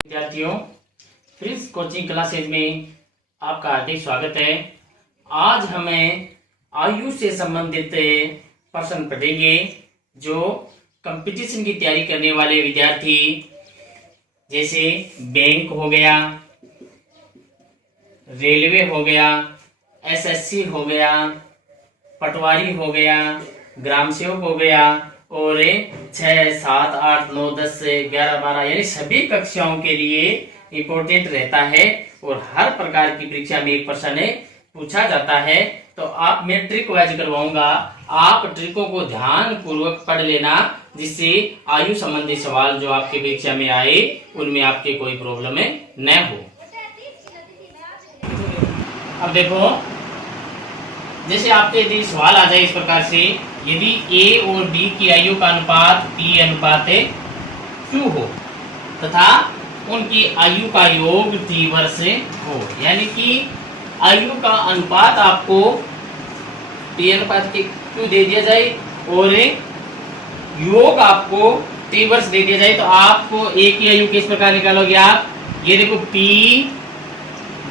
विद्यार्थियों, fridge coaching classes में आपका हार्दिक स्वागत है। आज हमें आयु से संबंधित प्रश्न पढ़ेंगे जो कंपटीशन की तैयारी करने वाले विद्यार्थी, जैसे बैंक हो गया, रेलवे हो गया, एसएससी हो गया, पटवारी हो गया, ग्राम सेवक हो गया और 6, 7, 8, 9, 10, 11, 12 यानी सभी कक्षाओं के लिए इम्पोर्टेंट रहता है और हर प्रकार की परीक्षा में एक प्रश्न पूछा जाता है। तो आप मैं ट्रिक वाइज करवाऊंगा, आप ट्रिकों को ध्यान पूर्वक पढ़ लेना, जिससे आयु संबंधी सवाल जो आपके परीक्षा में आए उनमें आपके कोई प्रॉब्लम न हो। अब देखो, जैसे आपके यदि सवाल आ जाए इस प्रकार से, यदि ए और बी की आयु का अनुपात P अनुपात Q हो तथा उनकी आयु का योग 3 वर्ष हो, यानी कि आयु का अनुपात आपको P अनुपात Q दे दिया जाए और योग आपको 3 वर्ष दे दिया जाए, तो आपको ए की आयु किस प्रकार निकालोगे आप? ये देखो P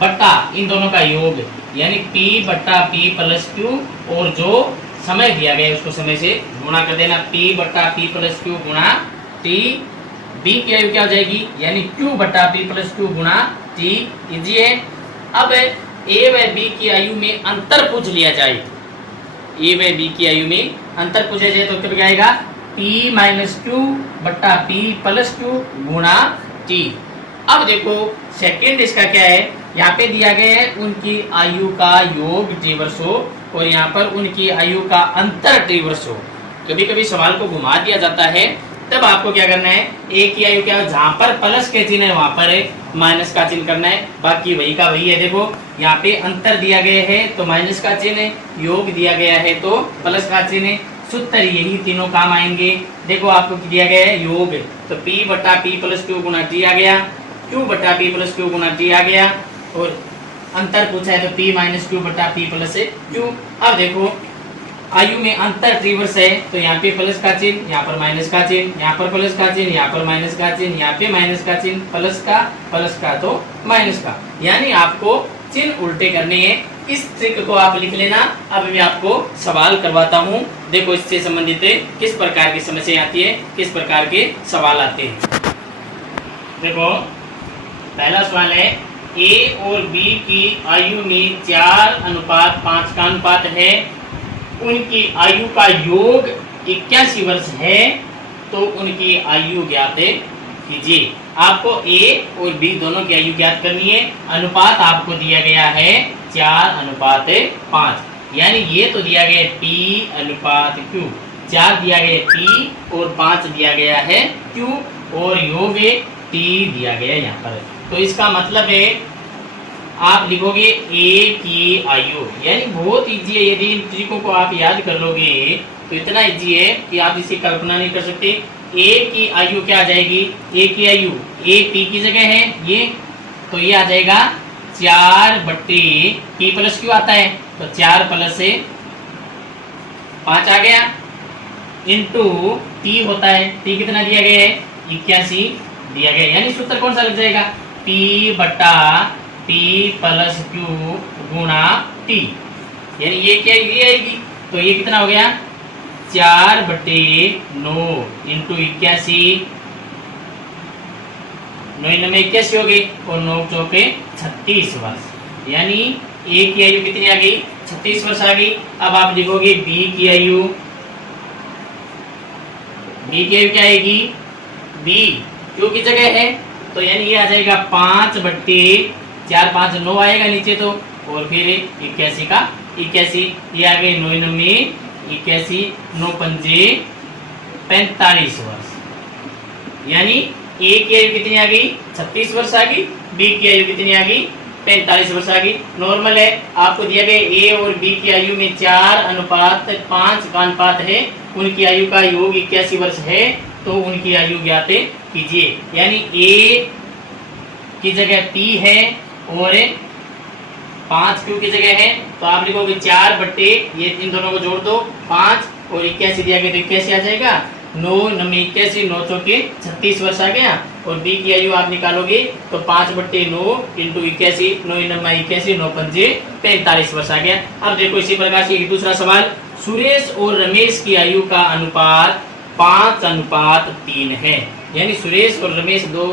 बट्टा इन दोनों का योग, यानी P बट्टा P प्लस Q, और जो समय दिया गया है उसको समय से गुणा कर देना। P बट्टा P प्लस Q गुणा T। B की आयु क्या हो जाएगी? यानी Q बट्टा P प्लस Q गुणा T। इजी है। अब A व B की आयु में अंतर पूछ लिया जाए, A व B की आयु में अंतर पूछा जाए तो क्या आएगा? P माइनस Q बट्टा P प्लस Q गुणा T। अब देखो सेकेंड इसका क्या है, यहाँ पे दिया गया है उनकी आयु का योग T वर्ष हो और यहाँ पर उनकी आयु का अंतर T वर्ष हो। कभी कभी सवाल को घुमा दिया जाता है, तब आपको क्या करना है, ए की आयु क्या है, जहाँ पर प्लस के चिन्ह है वहां पर माइनस का चिन्ह करना है, बाकी वही का वही है। देखो यहाँ पे अंतर दिया गया है तो माइनस का चिन्ह, योग दिया गया है तो प्लस का चिन्ह, सूत्र यही तीनों काम आएंगे। देखो आपको दिया गया है योग, तो P बटा P प्लस Q गुना T आ गया, Q बटा P प्लस Q गुना T आ गया, और अंतर पूछा है तो P माइनस Q बटा P प्लस Q। अब देखो आयु में अंतर T वर्ष है, तो यहाँ पे प्लस का चिन्ह, यहाँ पर माइनस का चिन्ह, यहाँ पर प्लस का चिन्ह, यहाँ पर माइनस का चिन्ह, यहाँ पे माइनस का चिन्ह, प्लस का तो माइनस का, यानी आपको चिन्ह उल्टे करने हैं। इस ट्रिक को आप लिख लेना। अब मैं आपको सवाल करवाता हूँ। देखो इससे संबंधित किस प्रकार की समस्या आती है, किस प्रकार के सवाल आते हैं। देखो पहला सवाल है, A और B की आयु में 4:5 का अनुपात है, उनकी आयु का योग 81 वर्ष है, तो उनकी आयु ज्ञात कीजिए। आपको A और B दोनों की आयु ज्ञात करनी है। अनुपात आपको दिया गया है 4:5, यानी ये तो दिया गया है P अनुपात Q, 4 दिया गया है P और 5 दिया गया है Q, और योग T दिया गया है यहाँ पर। तो इसका मतलब है आप लिखोगे A की आयु, यानी बहुत इजी है। यदि इन ट्रिकों को आप याद कर लोगे तो इतना इजी है कि आप इसकी कल्पना नहीं कर सकते। A की आयु क्या आ जाएगी? A की आयु, A P की जगह है ये, तो ये आ जाएगा 4 बट्टे P प्लस Q आता है, तो 4 प्लस 5 आ गया, इंटू T होता है, T कितना दिया गया है? 81 दिया गया, यानी सूत्र कौन सा लग जाएगा? P बटा P प्लस Q गुणा T, यानी ये क्या ये आएगी, तो ये कितना हो गया? 4 बटे 9 इंटू 81, 9 में 81 हो गई और 9 चौके 36 वर्ष, यानी A की आयु कितनी आ गई? 36 वर्ष आ गई। अब आप लिखोगे B की आयु, B की आयु क्या आएगी? B Q की जगह है, तो यानी ये आ जाएगा 5 बट्टे 4, 5 9 आएगा नीचे तो, और फिर 81 का 81, ये आ गए 9 में 81, 9 पंजे 45 वर्ष, यानी A की आयु कितनी आ गई? 36 वर्ष आ गई, B की आयु कितनी आ गई? 45 वर्ष आ गई। नॉर्मल है, आपको दिया गया A और B की आयु में 4:5 का अनुपात है, उनकी आयु का योग 81 वर्ष है, तो उनकी आयु ज्ञात कीजिए। यानी A की जगह P है और 5 Q की जगह है, तो आप लिखोगे 4 बट्टे, ये इन दोनों को जोड़ दो, 5 और 81 दिया गया तो 81 आ जाएगा, 9 9 81, 9 चौके 36 वर्ष आ गया, और बी की आयु आप निकालोगे तो 5/9 इंटू 81, 9 9 81, 9 5 45 वर्ष आ गया। अब देखो इसी प्रकार से एक दूसरा सवाल, सुरेश और रमेश की आयु का अनुपात 5:3 है। यानी सुरेश और रमेश दो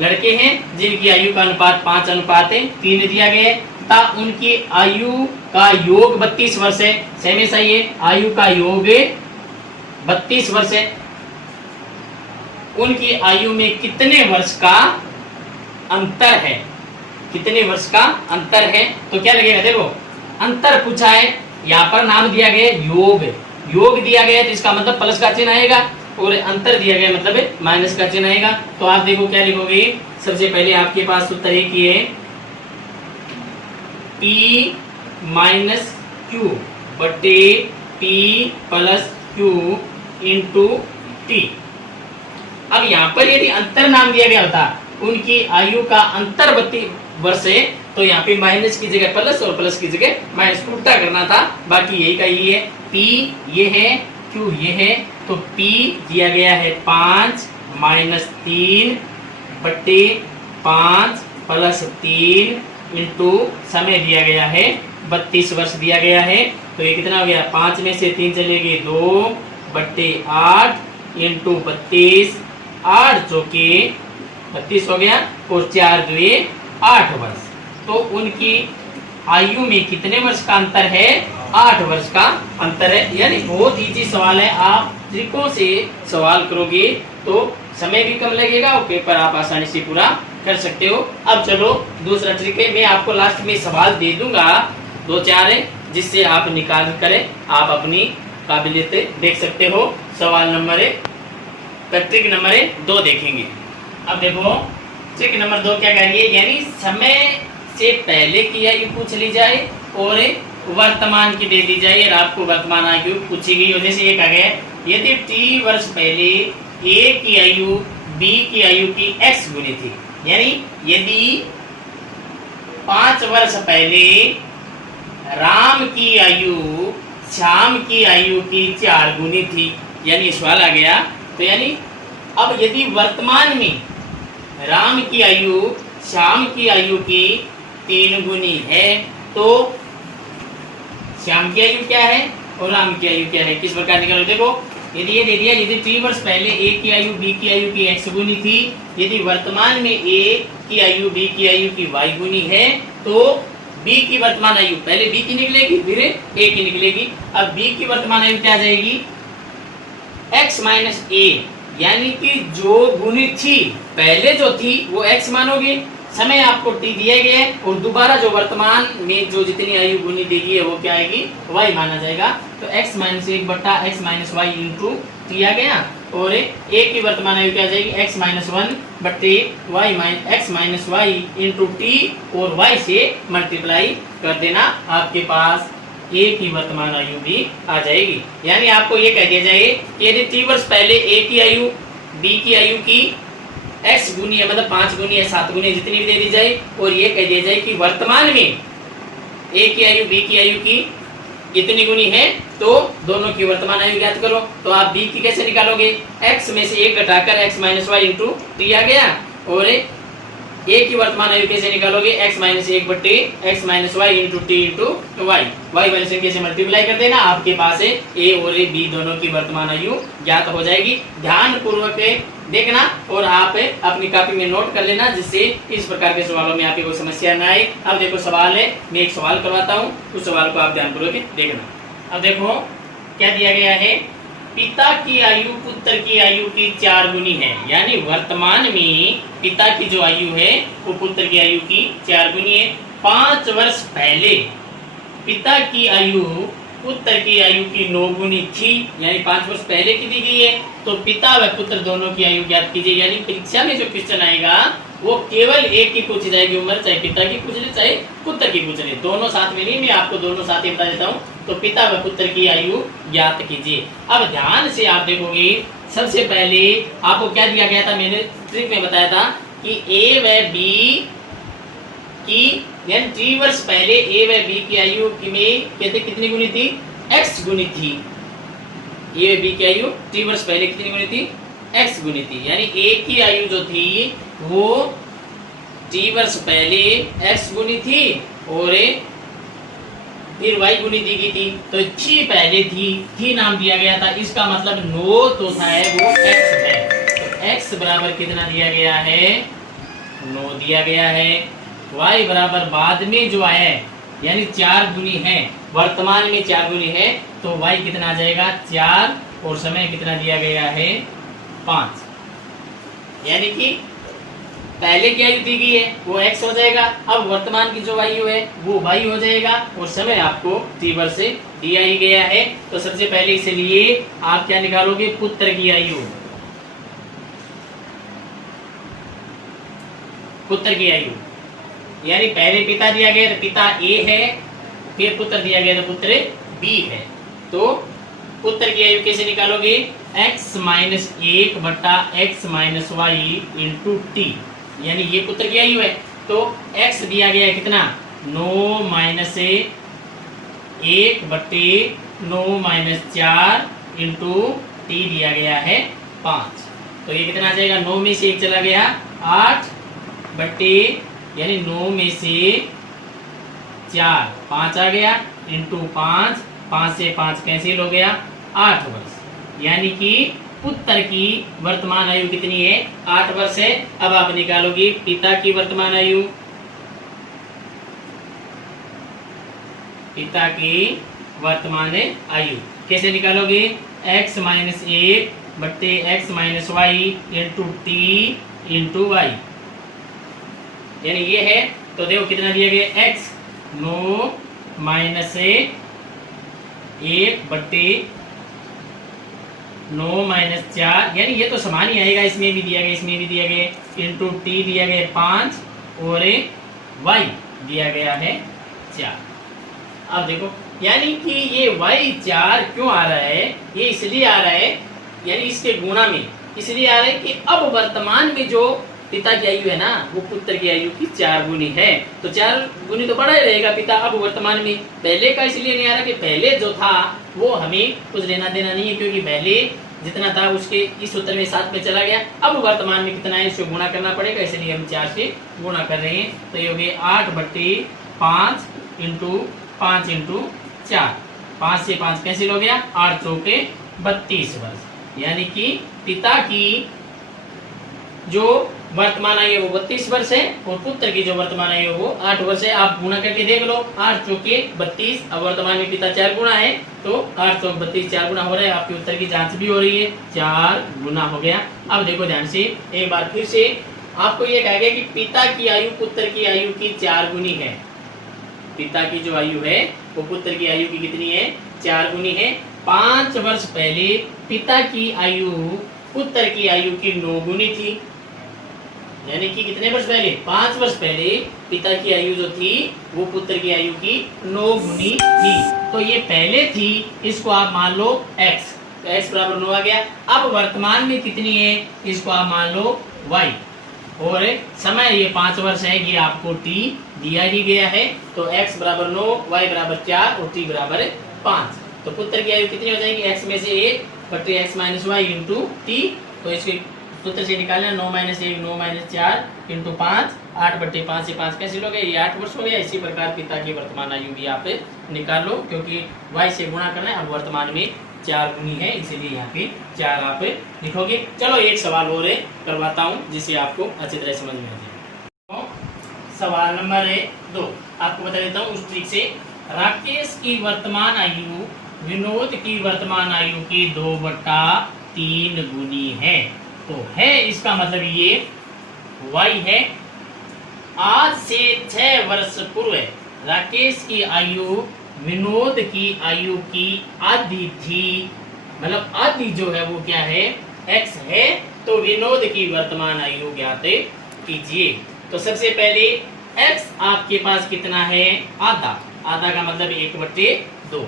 लड़के हैं जिनकी आयु का अनुपात 5:3 दिया गया है तथा उनकी आयु का योग 32 वर्ष है। सेम ऐसा ही है, आयु का योग 32 वर्ष है। उनकी आयु में कितने वर्ष का अंतर है, कितने वर्ष का अंतर है, तो क्या लगेगा, देखो अंतर पूछा है, यहाँ पर नाम दिया गया योग, योग दिया गया तो इसका मतलब प्लस का चिन्ह आएगा और अंतर दिया गया मतलब माइनस का चिन्ह आएगा। तो आप देखो क्या लिखोगे, सबसे पहले आपके पास उत्तर एक ही है, P माइनस क्यू बटे P plus Q into T. अब यहाँ पर यदि अंतर नाम दिया गया होता, उनकी आयु का अंतर 32 वर्ष है, तो यहाँ पे माइनस की जगह प्लस और प्लस की जगह माइनस उल्टा करना था। बाकी यही का यही है, P ये है, Q ये है, तो P दिया गया है 5 माइनस 3 बटे 5 प्लस 3 इंटू समय दिया गया है 32 वर्ष दिया गया है। तो ये कितना हो गया, 5 में से 3 चले गए 2 बटे 8 इंटू 32, 8 चौके 32 हो गया और 4 दुए 8 वर्ष। तो उनकी आयु में कितने वर्ष का अंतर है, 8 वर्ष का अंतर है। यानी बहुत इजी सवाल है, आप ट्रिकों से सवाल करोगे तो समय भी कम लगेगा और पेपर आप आसानी से पूरा कर सकते हो। अब चलो दूसरा ट्रिक है, मैं आपको लास्ट में सवाल दे दूंगा 2-4 है, जिससे आप निकाल करें आप अपनी काबिलियत देख सकते हो। सवाल नंबर 1, ट्रिक नंबर 2 देखेंगे। अब देखो ट्रिक नंबर 2 क्या कह रही है, यानी समय से पहले की आयु पूछ ली जाए और वर्तमान की दे दी जाए और आपको वर्तमान आयु पूछी गई। और जैसे ये कहा गया, यदि t वर्ष पहले a की आयु b की आयु की x गुनी थी, यानी यदि 5 वर्ष पहले राम की आयु श्याम की आयु की 4 गुनी थी, यानी सवाल आ गया। तो यानी अब यदि वर्तमान में राम की आयु श्याम की आयु की 3 गुनी है, तो श्याम की आयु क्या है और राम की आयु क्या है, किस प्रकार निकालो। देखो यदि ये दे दिया, यदि t वर्ष पहले a की आयु b की आयु की x गुनी थी, यदि वर्तमान में a की आयु b की आयु की y गुनी है, तो b की वर्तमान आयु पहले b की निकलेगी फिर a की निकलेगी। अब b की वर्तमान आयु क्या आ जाएगी, x माइनस a, यानी कि जो गुनी थी पहले जो थी वो x मानोगे, समय आपको t दिया गया है और दोबारा जो वर्तमान में जो जितनी आयु गुनी देगी है वो क्या आएगी, y माना जाएगा। तो x माइनस 1 बटा x minus Y into T आ गया और a की वर्तमान आयु क्या आ जाएगी, x माइनस 1 बटे x minus Y into t और y से मल्टीप्लाई कर देना, आपके पास a की वर्तमान आयु भी आ जाएगी। यानी आपको ये कह दिया जाए कि यदि t वर्ष पहले a की आयु b की आयु की x गुनी है, मतलब 5 गुनी है, 7 गुनी है, जितनी भी दे दी जाए, और ये कह दिया जाए कि वर्तमान में a की आयु b की आयु की कितनी गुनी है, तो दोनों की वर्तमान आयु ज्ञात करो। तो आप b की कैसे निकालोगे, x में से 1 घटाकर x minus Y into T आ गया, और a की वर्तमान आयु कैसे निकालोगे, x माइनस 1 बटे x minus Y into t into y, y वाले से कैसे मल्टीप्लाई कर देना, आपके पास है a और b दोनों की वर्तमान आयु ज्ञात हो जाएगी। ध्यान पूर्वक देखना और आप अपनी कॉपी में नोट कर लेना, जिससे इस प्रकार के सवालों में आपकी कोई समस्या न आए। अब देखो सवाल है, मैं एक सवाल करवाता हूँ, उस सवाल को आप ध्यानपूर्वक देखना। अब देखो क्या दिया गया है, पिता की आयु पुत्र की आयु की 4 गुनी है, यानी वर्तमान में पिता की जो आयु है वो पुत्र की आयु की 4 गुनी है। 5 वर्ष पहले पिता की आयु पुत्र की आयु की 9 गुनी थी, यानी 5 वर्ष पहले की दी गई है, तो पिता व पुत्र दोनों की आयु ज्ञात कीजिए। यानी परीक्षा में जो क्वेश्चन आएगा वो केवल एक की पूछी जाएगी उम्र, चाहे पिता की पूछ ले चाहे पुत्र की पूछ ले, दोनों साथ में नहीं, मैं आपको दोनों साथ ही बता देता हूँ। तो पिता व पुत्र की आयु ज्ञात कीजिए। अब ध्यान से आप देखोगे, सबसे पहले आपको क्या दिया गया था, मैंने ट्रिक में बताया था कि a व b की, यानी 3 वर्ष पहले a व b की आयु में कहते कितनी गुनी थी, x गुनी थी। a व b की आयु 3 वर्ष पहले कितनी गुनी थी, x गुनी थी, यानी a की आयु जो थी वो t वर्ष पहले x गुनी थी और फिर y गुनी दी गई थी, तो थी पहले थी नाम दिया गया था, इसका मतलब 9 तो था है वो x है, तो x बराबर कितना दिया गया है, 9 दिया गया है। y बराबर बाद में जो है यानी 4 गुनी है, वर्तमान में 4 गुनी है, तो y कितना आ जाएगा 4 और समय कितना दिया गया है 5, यानी कि पहले की आयु दी गई है वो x हो जाएगा, अब वर्तमान की जो आयु है वो y हो जाएगा और समय आपको t वर्ष से दिया ही गया है। तो सबसे पहले इसलिए आप क्या निकालोगे, पुत्र की आयु, पुत्र की आयु यानी पहले पिता दिया गया तो पिता a है, फिर पुत्र दिया गया तो पुत्र b है, तो पुत्र की आयु कैसे निकालोगे, x माइनस 1 बटा x minus Y into t, यानी ये पुत्र की आयु है, तो x दिया गया है कितना 9 माइनस 1 बटे 9 माइनस 4 इंटू टी दिया गया है 5, तो ये कितना आ जाएगा, 9 में से 1 चला गया 8 बटे यानी 9 में से 4 5 आ गया इंटू 5 से 5 कैंसिल हो गया 8 वर्ष, यानी कि पुत्र की वर्तमान आयु कितनी है 8 वर्ष है। अब आप निकालोगे पिता की वर्तमान आयु, पिता की वर्तमान आयु कैसे निकालोगे, x माइनस 1 बट्टे x minus Y into t into y, यानी ये है, तो देखो कितना दिया गया x 9 माइनस 1 बट्टे 9 माइनस 4, यानी ये तो समान ही आएगा, इसमें भी दिया गया इसमें भी दिया गया इंटू टी दिया गया 5 और y दिया गया है 4। अब देखो यानी कि ये y 4 क्यों आ रहा है, ये इसलिए आ रहा है यानी इसके गुणा में इसलिए आ रहा है कि अब वर्तमान में जो पिता की आयु है ना वो पुत्र की आयु की 4 गुनी है, तो 4 गुनी तो बड़ा ही रहेगा पिता अब वर्तमान में, पहले का इसलिए नहीं आ रहा कि पहले जो था वो हमें कुछ लेना देना नहीं है, क्योंकि पहले जितना था उसके इस सूत्र में 7 में चला गया, अब वर्तमान में कितना है इसको गुणा करना पड़ेगा, इसलिए हम 4 से गुणा कर रहे हैं, तो ये हो गया 8 बट्टे 5 इंटू 5 इंटू 4, 5 से 5 कैंसिल हो गया 8 चौके 32 वर्ष, यानी कि पिता की जो वर्तमान आयु है वो 32 वर्ष है और पुत्र की जो वर्तमान आयु है वो 8 वर्ष है। आप गुणा करके देख लो, 8 चौके 32, अब वर्तमान में पिता 4 गुना है तो 8 चौक 32 4 गुना हो रहा है, आपके उत्तर की जांच भी हो रही है, 4 गुना हो गया। अब देखो ध्यान से एक बार फिर से आपको ये कहा गया कि पिता की आयु पुत्र की आयु की 4 गुनी है, पिता की जो आयु है वो पुत्र की आयु की कितनी है 4 गुनी है। 5 वर्ष पहले पिता की आयु पुत्र की आयु की 9 गुनी थी, यानी कि कितने वर्ष पहले 5 वर्ष पहले पिता की आयु जो थी वो पुत्र की आयु की 9 गुनी थी, तो ये पहले थी, इसको आप मान लो x, तो x बराबर 9 आ गया। अब वर्तमान में कितनी है इसको आप मान लो y, और समय ये 5 वर्ष है, ये आपको t दिया ही गया है, तो x बराबर 9 y बराबर 4 और t बराबर 5, तो पुत्र की आयु कितनी हो जाएगी x में से 1 बटे x minus Y into t, तो इसके सूत्र से निकालना 9 माइनस 1 9 माइनस 4 इंटू 5 8 बट्टे 5 से 5 कैसे हो गया, ये 8 वर्ष हो गया। इसी प्रकार पिता की वर्तमान आयु भी आप निकाल लो, क्योंकि y से गुणा करना है, अब वर्तमान में 4 गुनी है इसीलिए यहाँ पे 4 आप लिखोगे। चलो एक सवाल और करवाता हूँ जिसे आपको अच्छी तरह समझ में आ जाए। सवाल नंबर 2 आपको बता देता हूँ उस ट्रिक से। राकेश की वर्तमान आयु विनोद की वर्तमान आयु की 2/3 गुनी है, तो है इसका मतलब ये y है। आज से 6 वर्ष पूर्व राकेश की आयु विनोद की आयु की आधी थी, मतलब आधी जो है वो क्या है x है, तो विनोद की वर्तमान आयु ज्ञात कीजिए। तो सबसे पहले x आपके पास कितना है आधा, आधा का मतलब 1/2,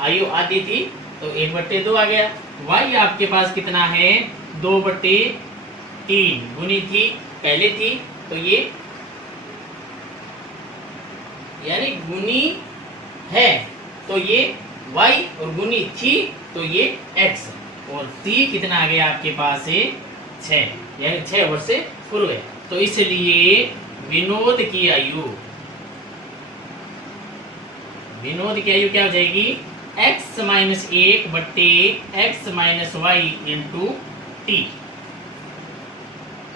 आयु आधी थी तो 1/2 आ गया। y आपके पास कितना है 2/3 गुनी थी, पहले थी तो ये यानी गुनी है तो ये y और गुनी थी तो ये x, और t कितना आ गया आपके पास है 6, यानी 6 वर्ष से पूर्व है। तो इसलिए विनोद की आयु क्या हो जाएगी x माइनस 1 बट्टे x minus Y into t.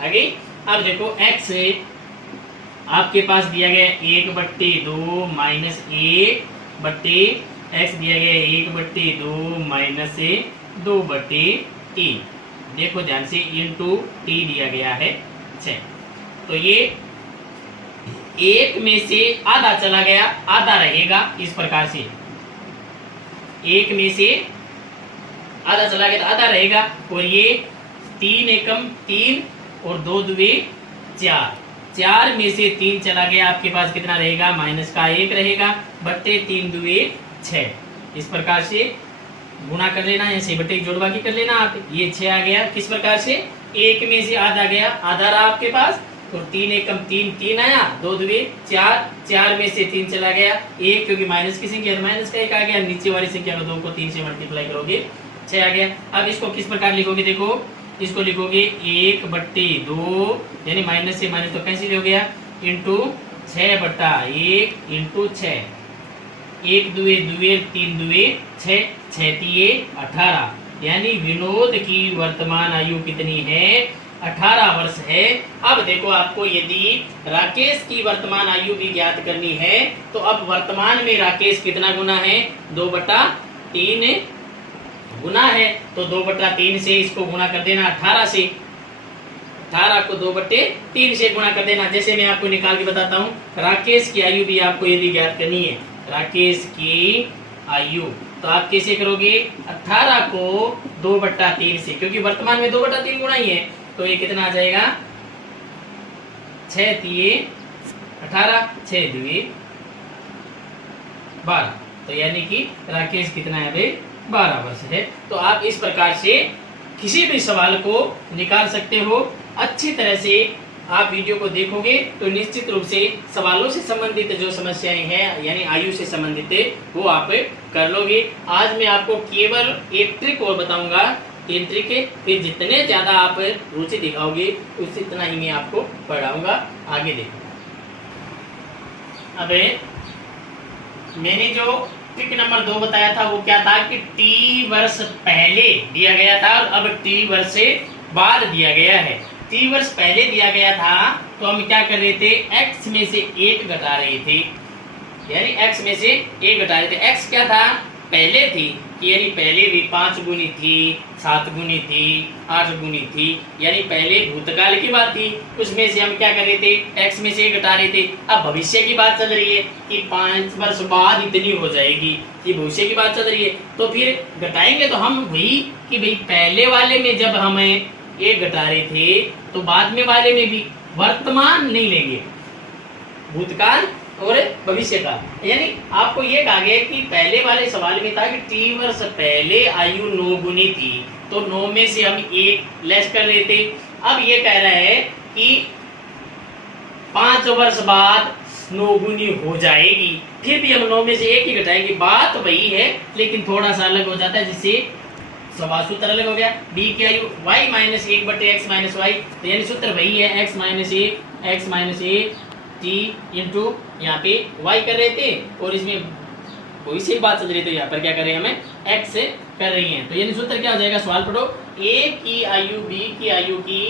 आगे अब देखो x आपके पास दिया गया 1/2 माइनस 1 बट्टे x दिया गया 1/2 माइनस 2/3। देखो ध्यान से इंटू टी दिया गया है 6। तो ये 1 में से आधा चला गया, आधा रहेगा इस प्रकार से। 1 में से आधा चला गया तो आधा रहेगा, और ये 3 एकम 3 और 2 दुए 4। 4 में से 3 चला गया, आपके पास कितना रहेगा माइनस का 1 रहेगा बट्टे 3 दुए 6। इस प्रकार से गुणा कर लेना, ऐसे बट्टे जोड़वा की कर लेना आप। ये 6 आ गया, किस प्रकार से 1 में से आधा गया, आधा रहा आपके पास, तो 3 एकम 3 3 आया, 2 दुए 4, 4 में से 3 चला गया 1, क्योंकि माइनस की संख्या माइनस का 1 आ गया। नीचे वाली संख्या को 2 को 3 से मल्टीप्लाई करोगे 6 आ गया। अब इसको किस प्रकार लिखोगे, देखो इसको लिखोगे 1/2, यानी माइनस से माइनस तो कैंसिल हो गया, इंटू 6/1 इंटू 6। 1 दुए दुए 3 दुए 6, 6 तिये 18, यानी विनोद की वर्तमान आयु कितनी है 18 वर्ष है। अब देखो आपको यदि राकेश की वर्तमान आयु भी ज्ञात करनी है, तो अब वर्तमान में राकेश कितना गुना है 2/3 गुना है, तो 2/3 से इसको गुणा कर देना 18 से। 18 को 2/3 से गुणा कर देना। जैसे मैं आपको निकाल के बताता हूँ, राकेश की आयु भी आपको यदि ज्ञात करनी है, राकेश की आयु, तो आप कैसे करोगे 18 को 2/3 से, क्योंकि वर्तमान में 2/3 गुणा ही है, तो ये कितना आ जाएगा 6 तिये 18, 6 दुए 12। तो यानी कि राकेश कितना है भाई 12 वर्ष है। तो आप इस प्रकार से किसी भी सवाल को निकाल सकते हो। अच्छी तरह से आप वीडियो को देखोगे तो निश्चित रूप से सवालों से संबंधित जो समस्याएं हैं, यानी आयु से संबंधित, वो आप कर लोगे। आज मैं आपको केवल एक ट्रिक और बताऊंगा, 3 ट्रिक है, फिर जितने ज्यादा आप रुचि दिखाओगे उससे इतना ही मैं आपको पढ़ाऊंगा। आगे देखो, अब मैंने जो ट्रिक नंबर 2 बताया था वो क्या था कि t वर्ष पहले दिया गया था और अब t वर्ष से बाद दिया गया है। t वर्ष पहले दिया गया था तो हम क्या कर रहे थे, x में से 1 घटा रहे थे, यानी x में से 1 घटा रहे थे। x क्या था पहले थी, कि यानी पहले भी 5 गुनी थी, 7 गुनी थी, 8 गुनी थी, यानी पहले भूतकाल की बात थी, उसमें से हम क्या कर रहे थे x में से 1 घटा रहे थे। अब भविष्य की बात चल रही है कि 5 वर्ष बाद इतनी हो जाएगी, ये भविष्य की बात चल रही है, तो फिर घटाएंगे तो हम वही कि भाई पहले वाले में जब हमें 1 घटा रहे थे तो बाद में वाले में भी वर्तमान नहीं लेंगे, भूतकाल और भविष्य का। यानी आपको ये कहा गया कि पहले वाले सवाल में था कि t वर्ष पहले आयु 9 गुनी थी, तो 9 में से हम 1 लेस कर रहे थे। अब ये कह रहा है कि 5 वर्ष बाद 9 गुनी हो जाएगी, फिर भी हम 9 में से 1 ही घटाएंगे। बात वही है लेकिन थोड़ा सा अलग हो जाता है, जिससे सवाल सूत्र अलग हो गया। b की आयु y minus 1/x minus Y, तो यानी सूत्र वही है x माइनस 1 t इंटू यहाँ पे y कर रहे थे और इसमें कोई सी बात चल रही, तो यहाँ पर क्या कर रहे हैं हमें x से कर रही हैं। तो यानी सूत्र क्या हो जाएगा, सवाल पढ़ो, a की आयु b की आयु की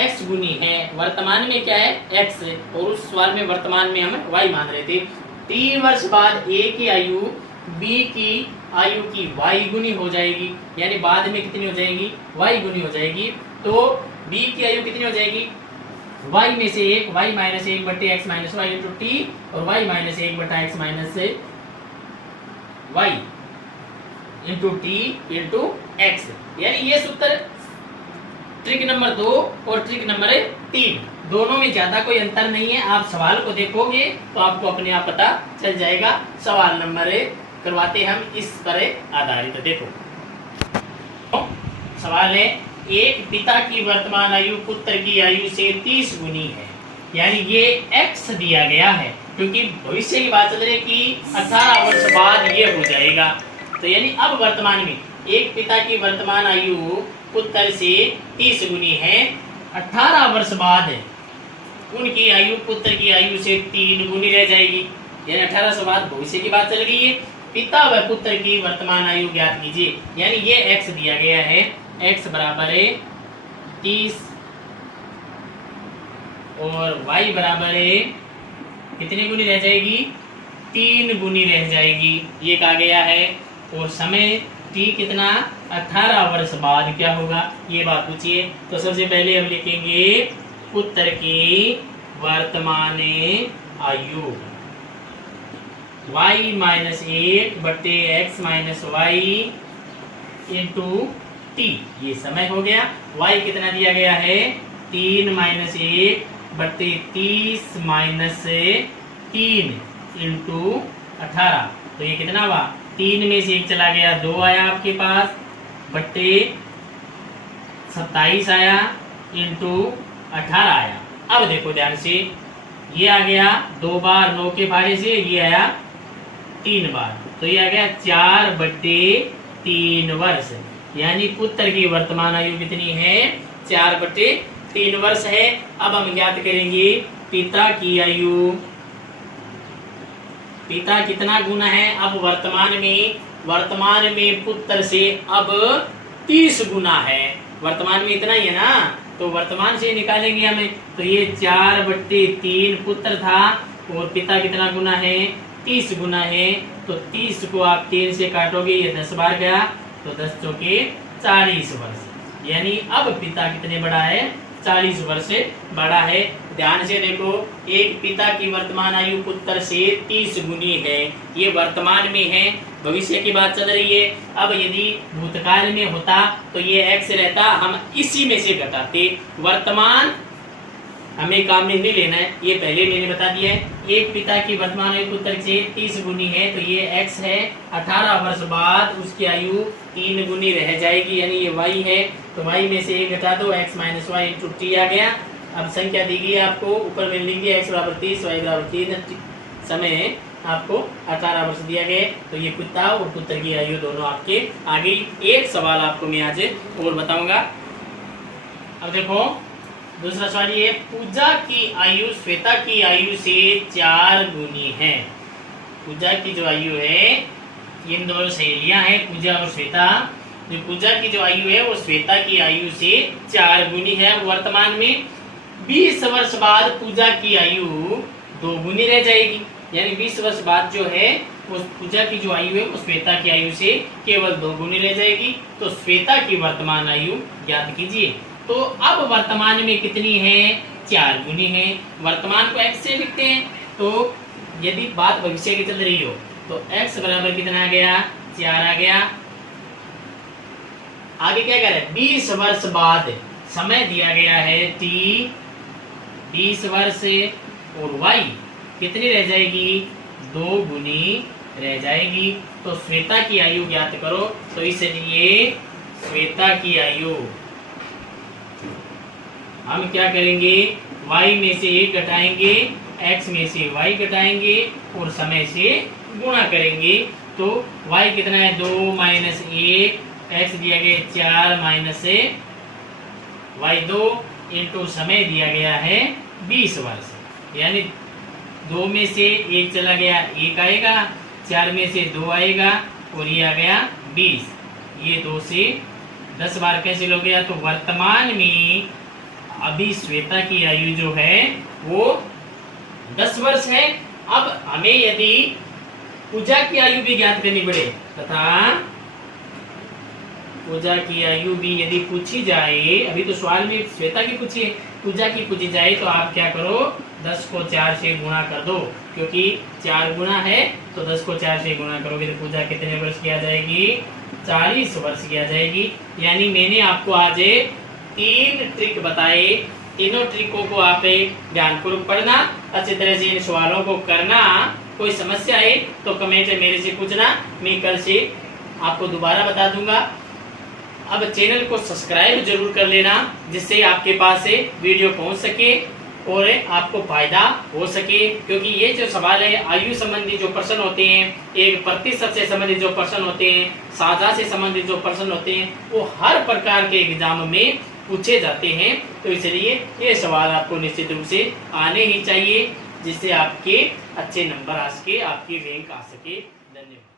x गुनी है, वर्तमान में क्या है x, और उस सवाल में वर्तमान में हम y मान रहे थे। t वर्ष बाद a की आयु b की आयु की y गुनी हो जाएगी, यानी बाद में कितनी हो जाएगी y गुनी हो जाएगी। तो b की आयु कितनी हो जाएगी y में से 1, y minus 1/x minus Y into t, और y minus 1/x minus Y into t into x. यानी ये सूत्र ट्रिक नंबर 2 और ट्रिक नंबर 3 दोनों में ज्यादा कोई अंतर नहीं है। आप सवाल को देखोगे तो आपको अपने आप पता चल जाएगा। सवाल नंबर करवाते हम इस पर आधारित। देखो सवाल है, एक पिता की वर्तमान आयु पुत्र की आयु से 30 गुनी है, यानी ये x दिया गया है, क्योंकि भविष्य की बात चल रही है कि 18 वर्ष बाद ये हो जाएगा। तो यानी अब वर्तमान में एक पिता की वर्तमान आयु पुत्र से 30 गुनी है, 18 वर्ष बाद उनकी आयु पुत्र की आयु से 3 गुनी रह जाएगी। यानी 18 वर्ष बाद भविष्य की बात चल रही है। पिता व पुत्र की वर्तमान आयु ज्ञात कीजिए। यानी ये x दिया गया है, x बराबर है 30 और y बराबर है कितनी गुनी रह जाएगी, 3 गुनी रह जाएगी, ये कहा गया है। और समय t कितना, 18 वर्ष बाद क्या होगा, ये बात पूछिए। तो सबसे पहले हम लिखेंगे पुत्र की वर्तमान आयु y माइनस 1 बटे x minus Y into t, ये समय हो गया। y कितना दिया गया है, 3 माइनस 1 बटे 30 माइनस 3 इंटू 18, तो ये कितना हुआ, 3 में से 1 चला गया, 2 आया आपके पास, बटे 27 आया इंटू 18 आया। अब देखो ध्यान से, ये आ गया 2 बार 9 के भागे से, ये आया 3 बार, तो ये आ गया 4 बटे 3 वर्ष। यानी पुत्र की वर्तमान आयु कितनी है, 4 बटे 3 वर्ष है। अब हम ज्ञात करेंगे पिता की आयु, पिता कितना गुना है, अब वर्तमान में पुत्र से अब 30 गुना है, वर्तमान में इतना ही है ना, तो वर्तमान से निकालेंगे हमें, तो ये 4 बट्टे 3 पुत्र था और पिता कितना गुना है, 30 गुना है। तो 30 को आप 3 से काटोगे, ये 10 बार गया, तो 10 चौके 40 वर्ष। यानी अब पिता कितने बड़ा है, 40 वर्ष से बड़ा है। ध्यान से देखो, एक पिता की वर्तमान आयु पुत्र से 30 गुनी है, ये वर्तमान में है, भविष्य की बात चल रही है। अब यदि भूतकाल में होता तो ये x रहता, हम इसी में से घटाते। वर्तमान हमें काम में नहीं लेना है, ये पहले मैंने बता दिया है। एक पिता की वर्तमान आयु पुत्र से 30 गुनी है, तो ये x है, 18 वर्ष बाद उसकी आयु 3 गुनी रह जाएगी, यानी ये y है, तो y में से 1 घटा दो, x minus Y into T आ गया। अब संख्या दी गई है आपको, ऊपर में लिख दिया x बराबर 30, y बराबर 3, समय आपको 18 वर्ष दिया गया। तो ये पिता और पुत्र की आयु दोनों आपके आ गई। एक सवाल आपको मैं आज और बताऊंगा। अब देखो दूसरा सवाल ये, पूजा की आयु श्वेता की आयु से 4 गुनी है। पूजा की जो आयु है, इन दोनों सहेलियां हैं पूजा और श्वेता, जो पूजा की जो आयु है वो श्वेता की आयु से 4 गुनी है। वर्तमान में 20 वर्ष बाद पूजा की आयु 2 गुनी रह जाएगी, यानी 20 वर्ष बाद जो है वो पूजा की जो आयु है वो श्वेता की आयु से केवल 2 गुनी रह जाएगी। तो श्वेता की वर्तमान आयु ज्ञात कीजिए। तो अब वर्तमान में कितनी है, 4 गुनी है। वर्तमान को x से लिखते हैं, तो यदि बात भविष्य की चल रही हो तो x बराबर कितना आ गया, 4 आ गया। आगे क्या कह रहे हैं, 20 वर्ष बाद समय दिया गया है t 20 वर्ष और y कितनी रह जाएगी, 2 गुनी रह जाएगी। तो श्वेता की आयु ज्ञात करो, तो इसलिए श्वेता की आयु हम क्या करेंगे, y में से 1 घटाएंगे, x में से y घटाएंगे और समय से गुणा करेंगे। तो y कितना है, 2 माइनस 1, x दिया गया 4 माइनस से y 2 इंटू समय दिया गया है 20 वर्ष, यानी 2 में से 1 चला गया, 1 आएगा, 4 में से 2 आएगा और ये आ गया 20। ये 2 से 10 बार कैसे हो गया। तो वर्तमान में अभी श्वेता की आयु जो है वो 10 वर्ष है। अब हमें यदि पूजा की आयु भी ज्ञात करनी पड़े तथा पूजा की आयु भी यदि पूछी जाए, अभी तो सवाल में श्वेता की पूछी है, पूजा की पूछी जाए तो आप क्या करो, 10 को 4 से गुणा कर दो, क्योंकि 4 गुना है तो 10 को 4 से गुणा करोगे तो पूजा कितने वर्ष की आ जाएगी, 40 वर्ष की आ जाएगी। यानी मैंने आपको आज 3 ट्रिक बताए, तीनों ट्रिकों को आप ध्यानपूर्वक पढ़ना, अच्छी तरह से इन सवालों को करना। कोई समस्या है तो कमेंट में मेरे से पूछना, मैं कल से आपको दोबारा बता दूंगा। अब चैनल को सब्सक्राइब जरूर कर लेना, जिससे आपके पास से वीडियो पहुंच सके और आपको फायदा हो सके, क्योंकि ये जो सवाल है आयु संबंधी जो प्रश्न होते हैं, एक प्रतिशत से संबंधित जो प्रश्न होते हैं, साझा से संबंधित जो प्रश्न होते हैं, वो हर प्रकार के एग्जाम में पूछे जाते हैं। तो इसलिए ये सवाल आपको निश्चित रूप से आने ही चाहिए, जिससे आपके अच्छे नंबर आ सके, आपकी रैंक आ सके। धन्यवाद।